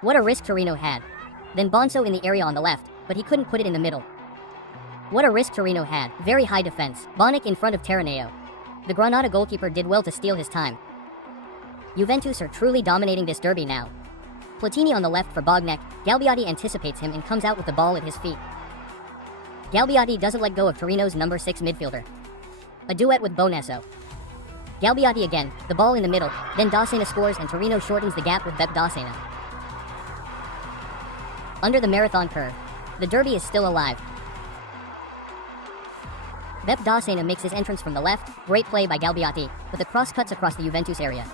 What a risk Torino had. Then Bonso in the area on the left, but he couldn't put it in the middle. What a risk Torino had. Very high defense. Bonic in front of Taraneo. The Granada goalkeeper did well to steal his time. Juventus are truly dominating this derby now. Platini on the left for Bognek. Galbiati anticipates him and comes out with the ball at his feet. Galbiati doesn't let go of Torino's number 6 midfielder. A duet with Bonesso. Galbiati again, the ball in the middle, then Dassena scores and Torino shortens the gap with Beppe Dassena. Under the marathon curve. The derby is still alive. Beppe Dassena makes his entrance from the left, great play by Galbiati, but the cross cuts across the Juventus area.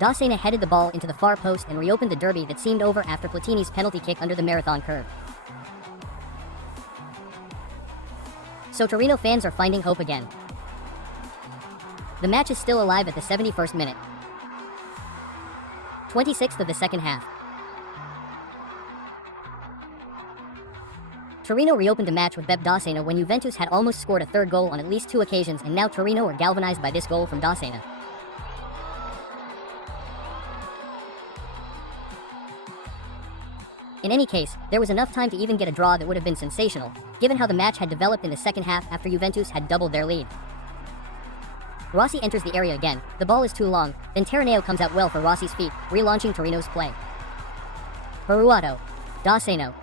Dassena headed the ball into the far post and reopened the derby that seemed over after Platini's penalty kick under the marathon curve. So Torino fans are finding hope again. The match is still alive at the 71st minute. 26th of the second half. Torino reopened the match with Beppe Dassena when Juventus had almost scored a third goal on at least 2 occasions, and now Torino are galvanized by this goal from Dassena. In any case, there was enough time to even get a draw that would have been sensational, given how the match had developed in the second half after Juventus had doubled their lead. Rossi enters the area again, the ball is too long, then Taraneo comes out well for Rossi's feet, relaunching Torino's play. Berruato. Dassena.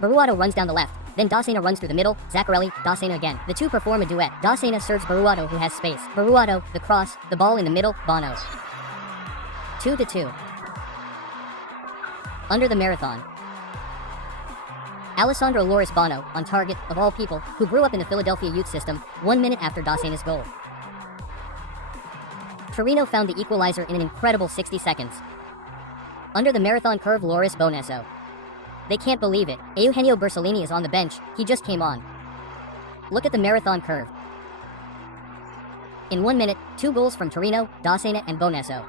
Berruato runs down the left, then Dassena runs through the middle, Zaccarelli, Dassena again. The two perform a duet. Dassena serves Berruato who has space. Berruato, the cross, the ball in the middle, Bono. 2-2. Under the marathon. Alessandro Loris Bono, on target, of all people, who grew up in the Philadelphia youth system, 1 minute after Dassena's goal. Torino found the equalizer in an incredible 60 seconds. Under the marathon curve, Loris Bonesso. They can't believe it. Eugenio Bersolini is on the bench, he just came on. Look at the marathon curve. In 1 minute, 2 goals from Torino, Dassena and Bonesso.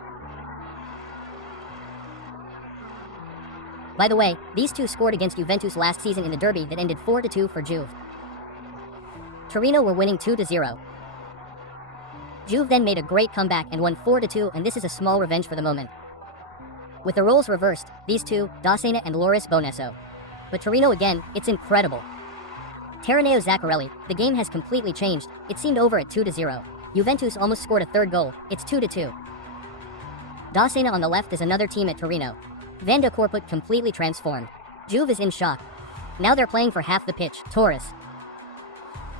By the way, these two scored against Juventus last season in the derby that ended 4-2 for Juve. Torino were winning 2-0. Juve then made a great comeback and won 4-2, and this is a small revenge for the moment. With the roles reversed, these two, Dassena and Loris Bonesso. But Torino again, it's incredible. Taraneo Zaccarelli, the game has completely changed, it seemed over at 2-0. Juventus almost scored a third goal, it's 2-2. Dassena on the left is another team at Torino. Van de Corput completely transformed. Juve is in shock. Now they're playing for half the pitch. Torres.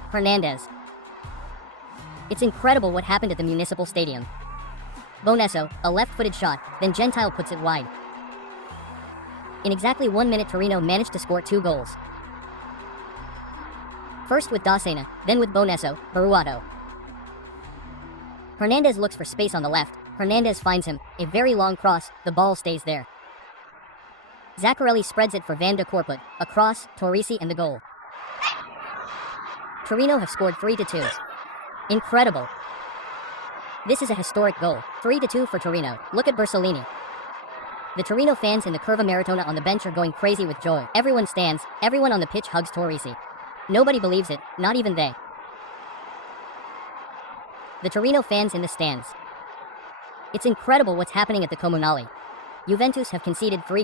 Hernandez. It's incredible what happened at the Municipal Stadium. Bonesso, a left-footed shot, then Gentile puts it wide. In exactly 1 minute, Torino managed to score 2 goals. First with Dassena, then with Bonesso, Berruato. Hernandez looks for space on the left. Hernandez finds him, a very long cross, the ball stays there. Zaccarelli spreads it for Van de Corput, a cross, Torrisi and the goal. Torino have scored 3-2. Incredible. This is a historic goal, 3-2 for Torino. Look at Bersolini. The Torino fans in the Curva Maratona on the bench are going crazy with joy. Everyone stands, everyone on the pitch hugs Torrisi. Nobody believes it, not even they. The Torino fans in the stands. It's incredible what's happening at the Comunale. Juventus have conceded 3